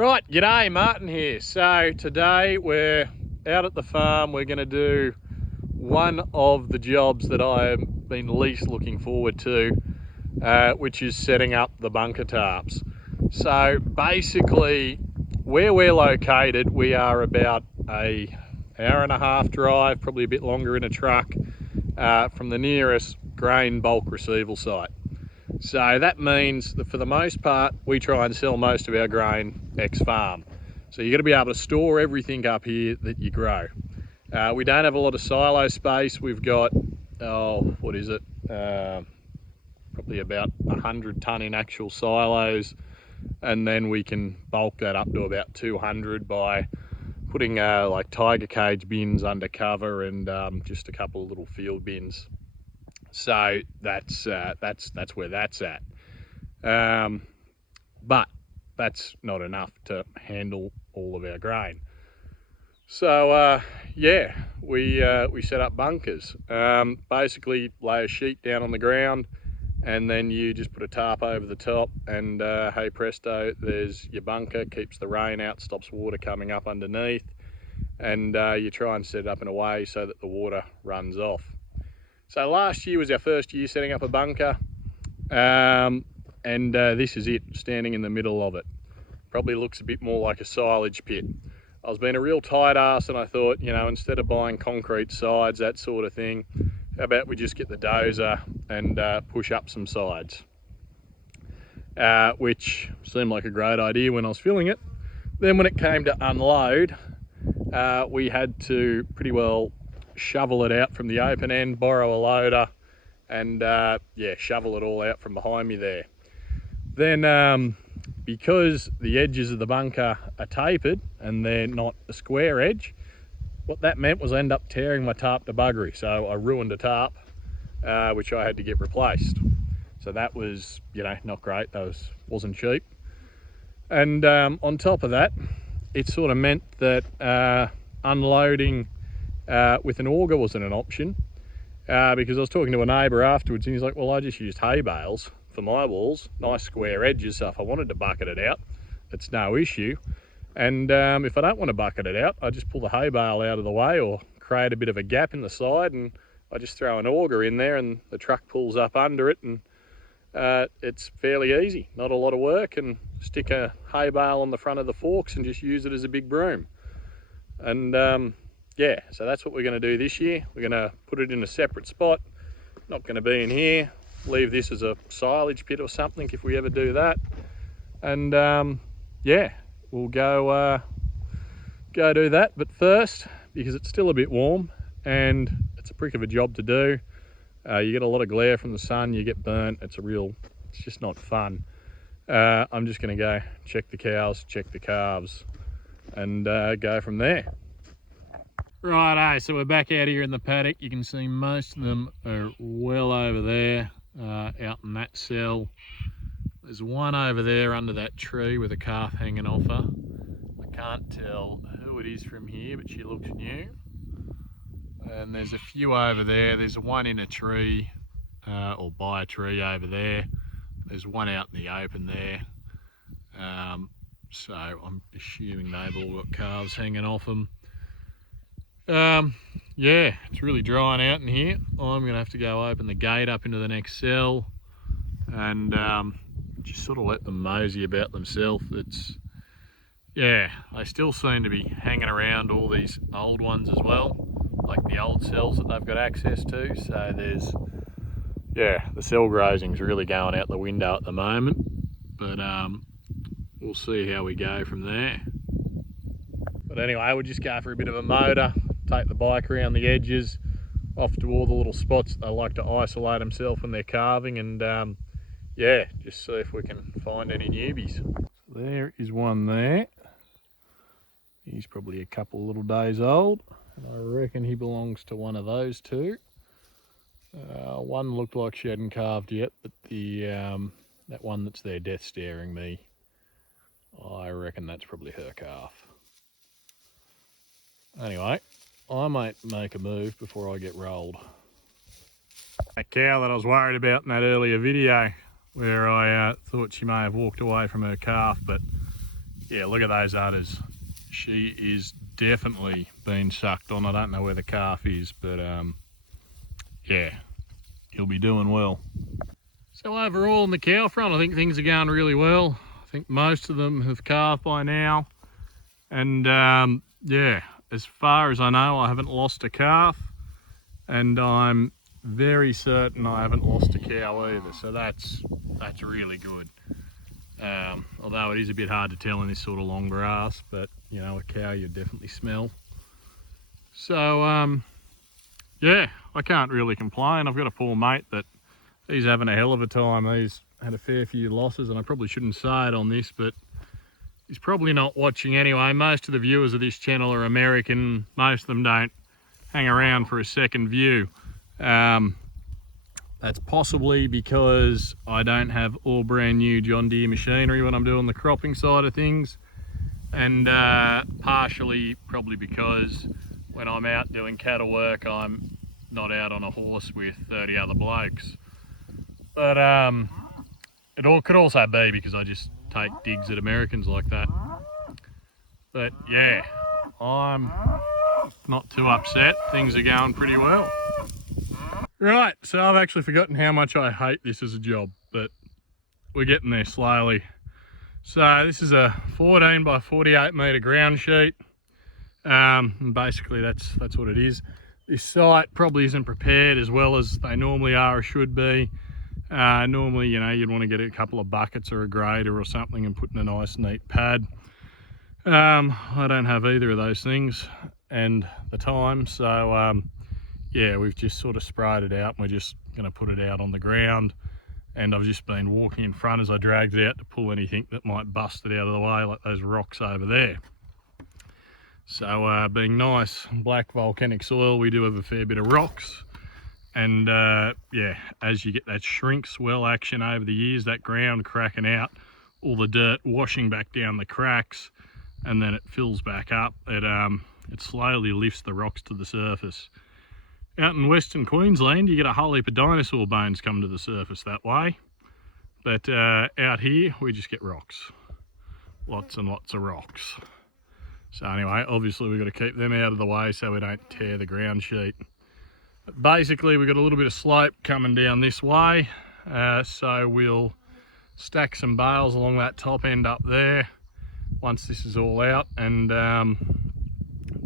Right, g'day, Martin here. So today we're out at the farm. We're going to do one of the jobs that I've been least looking forward to, which is setting up the bunker tarps. So basically, where we're located, we are about an hour and a half drive, probably a bit longer in a truck, from the nearest grain bulk receival site. So that means that for the most part, we try and sell most of our grain ex-farm. So you've got to be able to store everything up here that you grow. We don't have a lot of silo space. We've got, probably about 100 tonne in actual silos. And then we can bulk that up to about 200 by putting like tiger cage bins under cover and just a couple of little field bins. So that's where that's at. But that's not enough to handle all of our grain. So yeah, we set up bunkers. Basically lay a sheet down on the ground and then you just put a tarp over the top and hey presto, there's your bunker. Keeps the rain out, stops water coming up underneath, and you try and set it up in a way so that the water runs off. So last year was our first year setting up a bunker, and this is it, standing in the middle of it. Probably looks a bit more like a silage pit. I was being a real tight ass and I thought, you know, instead of buying concrete sides, that sort of thing, how about we just get the dozer and push up some sides, which seemed like a great idea when I was filling it. Then when it came to unload, we had to pretty well shovel it out from the open end, borrow a loader, and yeah, shovel it all out from behind me there. Then because the edges of the bunker are tapered and they're not a square edge, what that meant was I ended up tearing my tarp to buggery. So I ruined a tarp, which I had to get replaced. So that was, you know, not great. That wasn't cheap. And on top of that, it sort of meant that unloading with an auger wasn't an option, because I was talking to a neighbour afterwards and he's like, well, I just used hay bales for my walls, nice square edges, so if I wanted to bucket it out, it's no issue. And if I don't want to bucket it out, I just pull the hay bale out of the way or create a bit of a gap in the side and I just throw an auger in there and the truck pulls up under it, and it's fairly easy, not a lot of work, and stick a hay bale on the front of the forks and just use it as a big broom. And yeah, so that's what we're going to do this year. We're going to put it in a separate spot, not going to be in here, leave this as a silage pit or something if we ever do that. And yeah, we'll go do that. But first, because it's still a bit warm and it's a prick of a job to do, you get a lot of glare from the sun, you get burnt, it's just not fun. I'm just going to go check the cows, check the calves, and go from there. Righto, so we're back out here in the paddock. You can see most of them are well over there, out in that cell. There's one over there under that tree with a calf hanging off her. I can't tell who it is from here, but she looks new. And there's a few over there. There's one in a tree, or by a tree over there. There's one out in the open there. So I'm assuming they've all got calves hanging off them. Yeah, it's really drying out in here. I'm gonna have to go open the gate up into the next cell and just sort of let them mosey about themselves. Yeah, they still seem to be hanging around all these old ones as well, like the old cells that they've got access to. So yeah, the cell grazing's really going out the window at the moment, but we'll see how we go from there. But anyway, we'll just go for a bit of a motor, take the bike around the edges, off to all the little spots that they like to isolate themselves when they're calving, and yeah, just see if we can find any newbies. So there is one there. He's probably a couple little days old, and I reckon he belongs to one of those two. One looked like she hadn't calved yet, but that one that's there death staring me, I reckon that's probably her calf. Anyway, I might make a move before I get rolled. A cow that I was worried about in that earlier video where I thought she may have walked away from her calf, but Yeah, look at those udders. She is definitely being sucked on. I don't know where the calf is, but yeah, he'll be doing well. So overall on the cow front, I think things are going really well. I think most of them have calved by now. And yeah, as far as I know, I haven't lost a calf. And I'm very certain I haven't lost a cow either. So that's really good. Although it is a bit hard to tell in this sort of long grass, but you know, a cow you definitely smell. So yeah, I can't really complain. I've got a poor mate that he's having a hell of a time. He's had a fair few losses, and I probably shouldn't say it on this, but he's probably not watching anyway. Most of the viewers of this channel are American. Most of them don't hang around for a second view. That's possibly because I don't have all brand new John Deere machinery when I'm doing the cropping side of things, and partially probably because when I'm out doing cattle work, I'm not out on a horse with 30 other blokes. But it could also be because I just take digs at Americans like that. But yeah, I'm not too upset. Things are going pretty well. Right, so I've actually forgotten how much I hate this as a job, but we're getting there slowly. So this is a 14 by 48 metre ground sheet. Basically that's what it is. This site probably isn't prepared as well as they normally are or should be. Normally, you know, you'd want to get a couple of buckets or a grader or something and put in a nice neat pad. I don't have either of those things and the time, so yeah, we've just sort of sprayed it out and we're just going to put it out on the ground. And I've just been walking in front as I dragged it out to pull anything that might bust it out of the way, like those rocks over there. So being nice black volcanic soil, we do have a fair bit of rocks. And yeah, as you get that shrink swell action over the years, that ground cracking out, all the dirt washing back down the cracks, and then it fills back up, it slowly lifts the rocks to the surface. Out in Western Queensland, you get a whole heap of dinosaur bones come to the surface that way. But out here, we just get rocks. Lots and lots of rocks. So anyway, obviously we've got to keep them out of the way so we don't tear the ground sheet. But basically, we've got a little bit of slope coming down this way. So we'll stack some bales along that top end up there once this is all out. And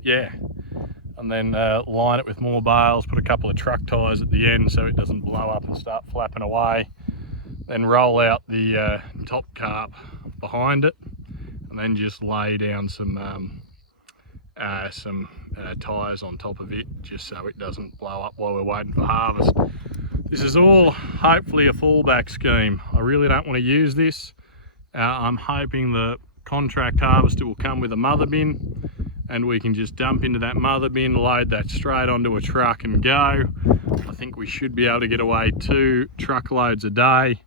yeah. And then line it with more bales, put a couple of truck tyres at the end so it doesn't blow up and start flapping away. Then roll out the top carp behind it, and then just lay down some tyres on top of it, just so it doesn't blow up while we're waiting for harvest. This is all hopefully a fallback scheme. I really don't want to use this. I'm hoping the contract harvester will come with a mother bin, and we can just dump into that mother bin, load that straight onto a truck and go. I think we should be able to get away 2 truckloads a day,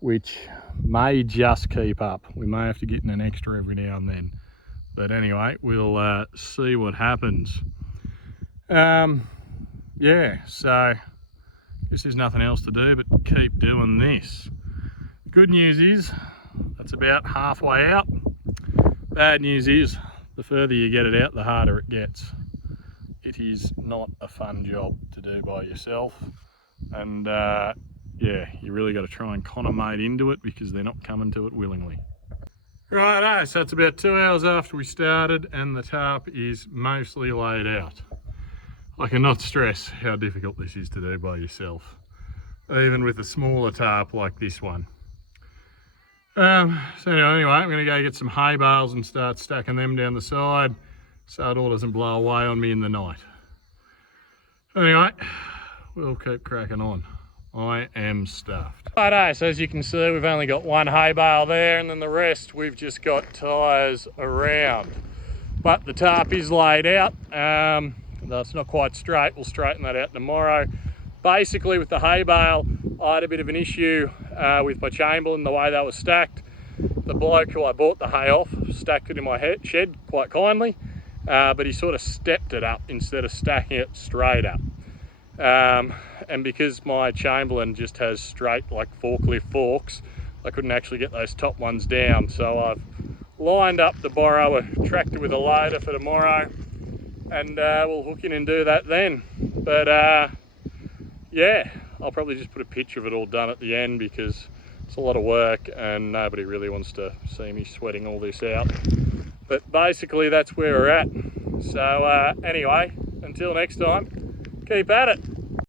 which may just keep up. We may have to get in an extra every now and then. But anyway, we'll see what happens. Yeah, so I guess there's nothing else to do but keep doing this. Good news is, that's about halfway out. Bad news is, the further you get it out, the harder it gets. It is not a fun job to do by yourself. And yeah, you really got to try and con a mate into it because they're not coming to it willingly. Righto, so it's about 2 hours after we started and the tarp is mostly laid out. I cannot stress how difficult this is to do by yourself, even with a smaller tarp like this one. So anyway, I'm going to go get some hay bales and start stacking them down the side so it all doesn't blow away on me in the night. Anyway, we'll keep cracking on. I am stuffed. Righto, so as you can see, we've only got 1 hay bale there, and then the rest we've just got tyres around. But the tarp is laid out, though it's not quite straight. We'll straighten that out tomorrow. Basically, with the hay bale, I had a bit of an issue with my Chamberlain, the way they were stacked. The bloke who I bought the hay off stacked it in my shed quite kindly, but he sort of stepped it up instead of stacking it straight up. And because my Chamberlain just has straight, like forklift forks, I couldn't actually get those top ones down, so I've lined up to borrow a tractor with a loader for tomorrow, and we'll hook in and do that then. But yeah, I'll probably just put a picture of it all done at the end because it's a lot of work and nobody really wants to see me sweating all this out. But basically that's where we're at. So anyway, until next time, keep at it.